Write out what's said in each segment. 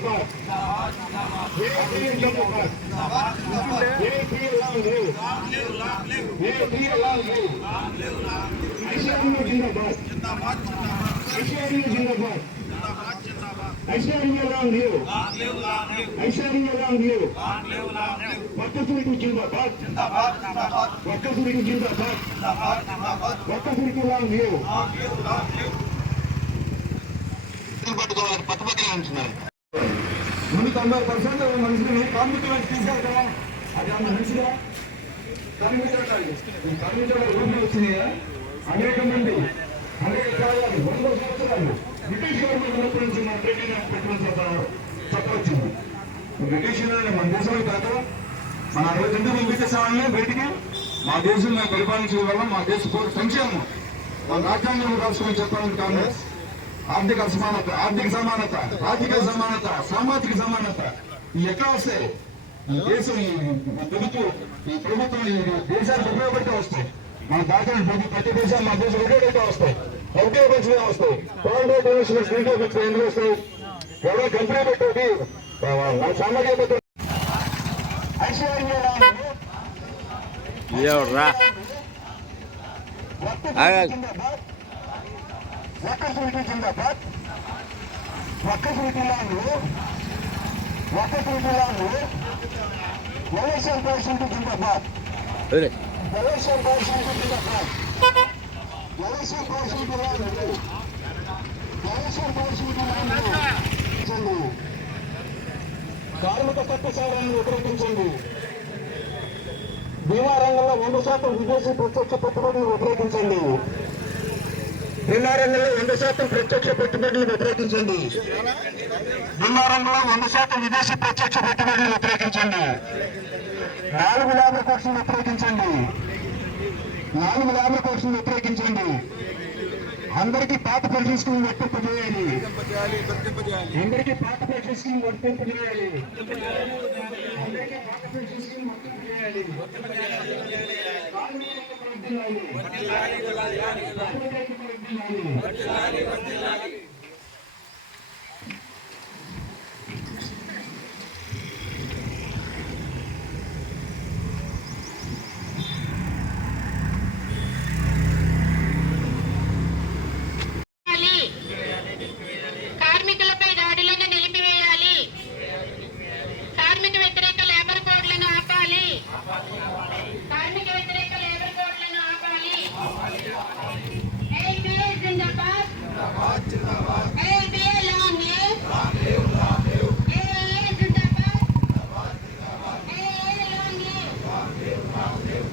जिंदाबाद APM जिंदाबाद APM long live APM long live ICRU जिंदाबाद ICRU जिंदाबाद ICRU long live ICRU long live वक्फ जिंदाबाद वक्फ जिंदाबाद वक्फ long live పట్టుబడిగా ఉంటున్నారు. ముందు 90% మనుషులు కార్మికులు తీశారు కదా, అది అంత మంచిగా కార్మికుల ఊళ్ళు వచ్చినాయా? అనేక మంది అనేక కాలాలు 100 సంవత్సరాలు బ్రిటిష్ గవర్నమెంట్ ఉన్నప్పటి నుంచి మన బ్రిటిష్ పెట్టుకుని చెప్పవచ్చింది. బ్రిటిష్ మన దేశంలో కాక మన 62 విదేశాలను బయటికి మా దేశంలో పరిపాలించడం వల్ల మా దేశ సంక్షేమం మన రాజ్యాంగంలో రాష్ట్రం చెప్పాలని కాంగ్రెస్ ఆర్థిక అసమానత, ఆర్థిక సమానత, రాజకీయ సమానత, సామాజిక సమానత ఎట్లా వస్తాయి? ఈ దేశం ఈ ప్రభుత్వం ఈ దేశానికి ఉపయోగపడితే వస్తాయి. మన దాఖలు ప్రతి దేశాలు మన దేశం ఉపయోగపడితే వస్తాయి. ఉపయోగించడం వస్తాయి. కాంట్రాక్ట్ ఇన్వెస్ట్మెంట్స్ ఎందుకు ఎందుకు వస్తాయి? ఎవరో కంపెనీ పెట్టేది మన సామాజిక वक्फ जिंदाबाद वक्फ मलेशियन प्रेसिडेंट जिंदाबाद मलेशियन प्रेसिडेंट जिंदाबाद मलेशियन प्रेसिडेंट కార్మిక చట్ట సవరణను వ్యతిరేకించండి. బీమా రంగంలో 100% విదేశీ ప్రత్యక్ష పెట్టుబడులు వ్యతిరేకించండి. బీమా రంగంలో 100% ప్రత్యక్ష పెట్టుబడులు వ్యతిరేకించండి. బీమా రంగంలో 100% విదేశీ ప్రత్యక్ష పెట్టుబడులు వ్యతిరేకించండి. 4 ల్యాబ్ల కోర్సును వ్యతిరేకించండి. 4 ల్యాబ్ల కోర్సును వ్యతిరేకించండి. అందరికీ పాత పెన్షన్ స్కీమ్ వర్తింపజేయాలి. అందరికీ పాత పెన్షన్ స్కీమ్ వర్తింపజేయాలి. అందరికీ పాత పెన్షన్ స్కీమ్ వర్తింపజేయాలి. కార్మికులపై దాడులను నిలిపివేయాలి. కార్మిక వ్యతిరేక లేబర్ కోడ్లను ఆపాలి. కార్మిక వ్యతిరేక లేబర్ కోడ్లను ఆపాలి. APM జిందాబాద్ APM లాంగ్ లివ్ APM జిందాబాద్ APM లాంగ్ లివ్.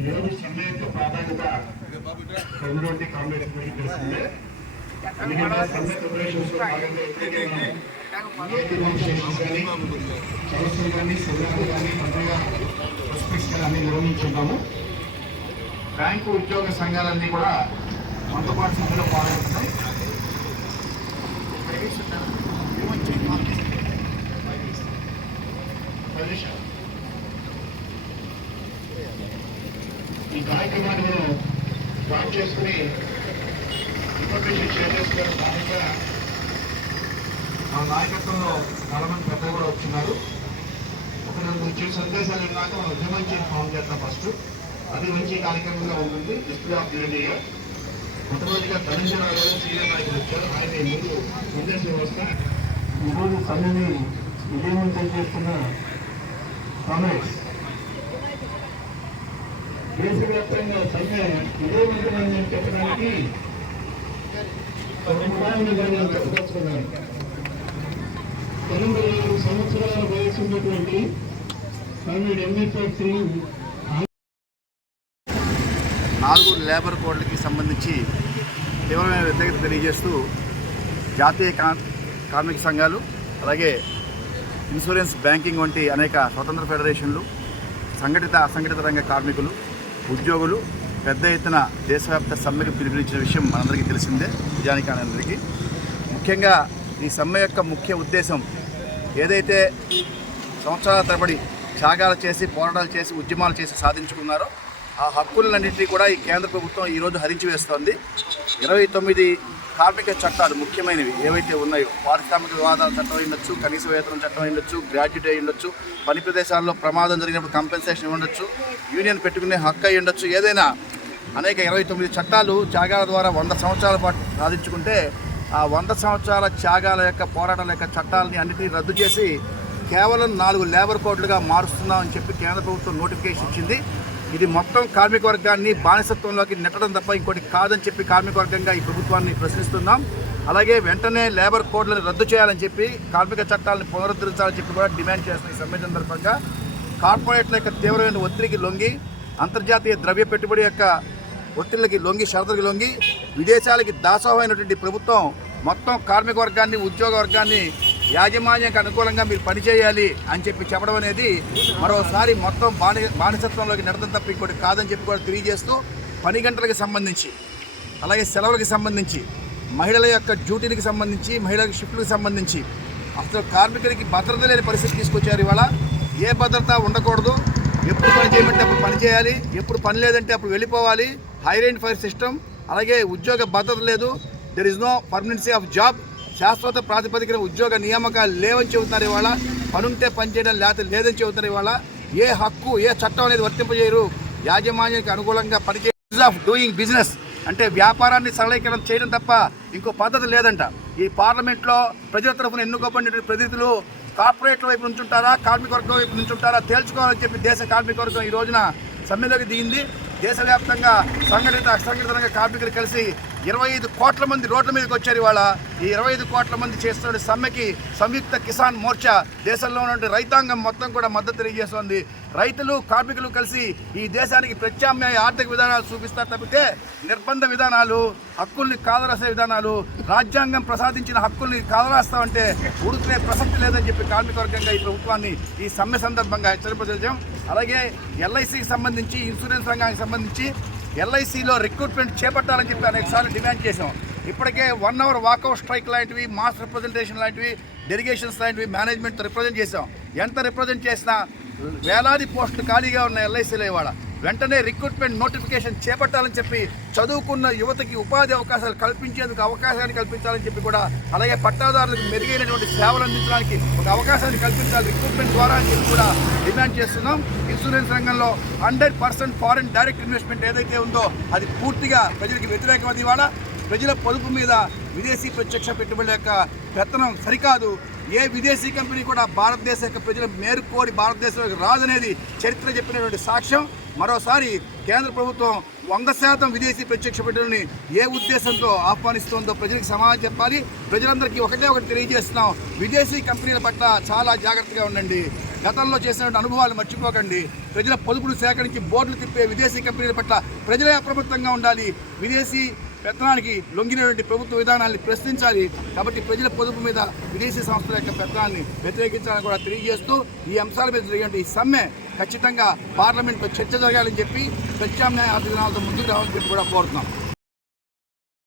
ఈరోజు సమ్మె యొక్క ప్రాధాన్యత కమ్యూనిటీ కాంగ్రెస్ చేస్తుంది. ఎందుకంటే సమ్మె ప్రిపరేషన్స్ లో భాగంగా ఎప్పటికైనా డెమాన్స్ట్రేషన్స్ కానీ సమస్యలు కానీ సంఘాలు కానీ పండుగ రెస్పెక్ట్స్ కానీ అన్ని నిర్వహించున్నాము. బ్యాంకు ఉద్యోగ సంఘాలన్నీ కూడా మనతో పాటు సభ్యులు పాల్గొంటున్నాయి. ఈ కార్యక్రమాన్ని మనం స్టార్ట్ చేసుకుని ఇన్ఫర్మేషన్ షేర్ చేసుకోవడం భాగంగా మన నాయకత్వంలో చాలా మంది పెద్దలు కూడా వచ్చిన్నారు. ఒక 2 సందేశాలు ఉన్నాక మనం ఉద్యమం చేసి ఫామ్ చేస్తాం. ఫస్ట్ అది మంచి కార్యక్రమంగా ఉంటుంది. డిస్ప్లే ఆఫ్ యూనిటీగా మొట్టమొదటిగా ధనంజయరావు గారు సీనియర్ నాయకులు వచ్చారు. ఆయన ముందు సందేశం వస్తే ఈరోజు సమ్మెని విజయవంతం చేస్తున్న కాంగ్రెస్ దేశవ్యాప్తంగా సమ్మె విజయవంతమైందని చెప్పడానికి ఒక ఉదాహరణగా నేను చెప్పదలుచుకున్నాను. 87 సంవత్సరాల వయసు ఉన్నటువంటి కామ్రేడ్ ఎంఎస్ఆర్ సింగ్ 4 లేబర్ కోడ్లకి సంబంధించి తీవ్రమైన వ్యతిరేకత తెలియజేస్తూ జాతీయ కార్మిక సంఘాలు, అలాగే ఇన్సూరెన్స్, బ్యాంకింగ్ వంటి అనేక స్వతంత్ర ఫెడరేషన్లు, సంఘటిత అసంఘటిత రంగ కార్మికులు, ఉద్యోగులు పెద్ద ఎత్తున దేశవ్యాప్త సమ్మెకు పిలుపునిచ్చిన విషయం మనందరికీ తెలిసిందే. నిజానికి అందరికీ ముఖ్యంగా ఈ సమ్మె యొక్క ముఖ్య ఉద్దేశం ఏదైతే సంవత్సరాల తరబడి త్యాగాలు చేసి, పోరాటాలు చేసి, ఉద్యమాలు చేసి సాధించుకున్నారో ఆ హక్కులన్నింటినీ కూడా ఈ కేంద్ర ప్రభుత్వం ఈరోజు హరించి వేస్తోంది. 29 కార్మిక చట్టాలు ముఖ్యమైనవి ఏవైతే ఉన్నాయో, పారిశ్రామిక వివాదాల చట్టం ఉండొచ్చు, కనీస వేతనం చట్టం ఉండొచ్చు, గ్రాడ్యుయేట్ అయి ఉండొచ్చు, పని ప్రదేశాల్లో ప్రమాదం జరిగినప్పుడు కంపెన్సేషన్ ఉండొచ్చు, యూనియన్ పెట్టుకునే హక్కు అయి ఉండొచ్చు, ఏదైనా అనేక 29 చట్టాలు త్యాగాల ద్వారా 100 సంవత్సరాల పాటు సాధించుకుంటే ఆ 100 సంవత్సరాల త్యాగాల యొక్క పోరాటాల యొక్క చట్టాలని అన్నిటినీ రద్దు చేసి కేవలం 4 లేబర్ కోడ్లుగా మారుస్తున్నామని చెప్పి కేంద్ర ప్రభుత్వం నోటిఫికేషన్ ఇచ్చింది. ఇది మొత్తం కార్మిక వర్గాన్ని బానిసత్వంలోకి నెట్టడం తప్ప ఇంకోటి కాదని చెప్పి కార్మిక వర్గంగా ఈ ప్రభుత్వాన్ని ప్రశ్నిస్తున్నాం. అలాగే వెంటనే లేబర్ కోడ్లను రద్దు చేయాలని చెప్పి, కార్మిక చట్టాలను పునరుద్ధరించాలని చెప్పి కూడా డిమాండ్ చేస్తున్న ఈ సమ్మె సందర్భంగా కార్పొరేట్ల యొక్క తీవ్రమైన ఒత్తిడికి లొంగి, అంతర్జాతీయ ద్రవ్య పెట్టుబడి యొక్క ఒత్తిళ్ళకి లొంగి, షరతులకు లొంగి విదేశాలకి దాసోహమైనటువంటి ప్రభుత్వం మొత్తం కార్మిక వర్గాన్ని, ఉద్యోగ వర్గాన్ని యాజమాన్యానికి అనుకూలంగా మీరు పనిచేయాలి అని చెప్పి చెప్పడం అనేది మరోసారి మొత్తం బానిసత్వంలోకి నెడతం తప్ప ఇంకోటి కాదని చెప్పి కూడా తెలియజేస్తూ, పని గంటలకు సంబంధించి, అలాగే సెలవులకు సంబంధించి, మహిళల యొక్క డ్యూటీలకు సంబంధించి, మహిళల షిఫ్ట్లకు సంబంధించి అసలు కార్మికుడికి భద్రత లేని పరిస్థితి తీసుకొచ్చారు. ఇవాళ ఏ భద్రత ఉండకూడదు, ఎప్పుడు పని చేయమంటే అప్పుడు పని చేయాలి, ఎప్పుడు పని లేదంటే అప్పుడు వెళ్ళిపోవాలి, హైర్ అండ్ ఫైర్ సిస్టమ్, అలాగే ఉద్యోగ భద్రత లేదు, there is no permanency of job, శాశ్వత ప్రాతిపదికన ఉద్యోగ నియామకాలు లేవని చెబుతున్నారు. ఇవాళ పనుంటే పని చేయడం లేదని చెబుతున్నారు. ఇవాళ ఏ హక్కు, ఏ చట్టం అనేది వర్తింపజేయరు. యాజమాన్యానికి అనుకూలంగా పనిచేయ ఆఫ్ డూయింగ్ బిజినెస్ అంటే వ్యాపారాన్ని సరళీకరణ చేయడం తప్ప ఇంకో పద్ధతి లేదంట. ఈ పార్లమెంట్లో ప్రజల తరఫున ఎన్నుకోబడిన ప్రతినిధులు కార్పొరేట్ల వైపు నుంచుంటారా, కార్మిక వర్గం వైపు నుంచుంటారా తేల్చుకోవాలని చెప్పి దేశ కార్మిక వర్గం ఈ రోజున సమ్మెలోకి దిగింది. దేశవ్యాప్తంగా సంఘటిత అసంఘటితంగా కార్మికులు కలిసి 25 కోట్ల మంది రోడ్ల మీదకి వచ్చారు. ఇవాళ ఈ 25 కోట్ల మంది చేస్తున్న సమ్మెకి సంయుక్త కిసాన్ మోర్చా దేశంలో ఉన్న రైతాంగం మొత్తం కూడా మద్దతు తెలియజేస్తోంది. రైతులు, కార్మికులు కలిసి ఈ దేశానికి ప్రత్యామ్నాయ ఆర్థిక విధానాలు చూపిస్తారు తప్పితే నిర్బంధ విధానాలు, హక్కుల్ని కాలరాసే విధానాలు, రాజ్యాంగం ప్రసాదించిన హక్కుల్ని కాలరాస్తామంటే ఊరుకునే ప్రసక్తి లేదని చెప్పి కార్మిక వర్గంగా ఈ ప్రభుత్వాన్ని ఈ సమ్మె సందర్భంగా హెచ్చరింపజేశాం. అలాగే ఎల్ఐసికి సంబంధించి, ఇన్సూరెన్స్ రంగానికి సంబంధించి ఎల్ఐసిలో రిక్రూట్మెంట్ చేపట్టాలని చెప్పి అనేకసార్లు డిమాండ్ చేసాం. ఇప్పటికే 1 అవర్ వాకౌట్ స్ట్రైక్ లాంటివి, మాస్ రిప్రజెంటేషన్ లాంటివి, డెలిగేషన్స్ లాంటివి మేనేజ్మెంట్తో రిప్రజెంట్ చేసాం. ఎంత రిప్రజెంట్ చేసినా వేలాది పోస్టులు ఖాళీగా ఉన్న ఎల్ఐసిలో ఇవాళ వెంటనే రిక్రూట్మెంట్ నోటిఫికేషన్ చేపట్టాలని చెప్పి, చదువుకున్న యువతకి ఉపాధి అవకాశాలు కల్పించేందుకు అవకాశాన్ని కల్పించాలని చెప్పి కూడా, అలాగే పట్టాదారులకు మెరుగైనటువంటి సేవలు అందించడానికి ఒక అవకాశాన్ని కల్పించాలి రిక్రూట్మెంట్ ద్వారా అని చెప్పి కూడా డిమాండ్ చేస్తున్నాం. ఇన్సూరెన్స్ రంగంలో 100% ఫారిన్ డైరెక్ట్ ఇన్వెస్ట్మెంట్ ఏదైతే ఉందో అది పూర్తిగా ప్రజలకు వ్యతిరేకమైంది. ఇవాళ ప్రజల పొదుపు మీద విదేశీ ప్రత్యక్ష పెట్టుబడుల యొక్క పెత్తనం సరికాదు. ఏ విదేశీ కంపెనీ కూడా భారతదేశ యొక్క ప్రజల మేరుకోరి భారతదేశంలోకి రాదనేది చరిత్ర చెప్పినటువంటి సాక్ష్యం. మరోసారి కేంద్ర ప్రభుత్వం 100% విదేశీ ప్రత్యక్ష పెట్టుబడులని ఏ ఉద్దేశంతో ఆహ్వానిస్తుందో ప్రజలకు సమాధానం చెప్పాలి. ప్రజలందరికీ ఒకటి తెలియజేస్తున్నాం, విదేశీ కంపెనీల పట్ల చాలా జాగ్రత్తగా ఉండండి. గతంలో చేసినటువంటి అనుభవాలు మర్చిపోకండి. ప్రజల పొదుపులు సేకరించి బోర్డులు తిప్పే విదేశీ కంపెనీల పట్ల ప్రజలే అప్రమత్తంగా ఉండాలి. విదేశీ పెత్తనానికి లొంగినటువంటి ప్రభుత్వ విధానాన్ని ప్రశ్నించాలి. కాబట్టి ప్రజల పొదుపు మీద విదేశీ సంస్థల యొక్క పెత్తనాన్ని వ్యతిరేకించాలని కూడా తెలియజేస్తూ, ఈ అంశాల మీద జరిగినటువంటి ఈ సమ్మె ఖచ్చితంగా పార్లమెంట్లో చర్చ జరగాలని చెప్పి, ప్రత్యామ్నాయ ఆర్థిక విధానాలతో ముందుకు రావాలని చెప్పి కూడా కోరుతున్నాం.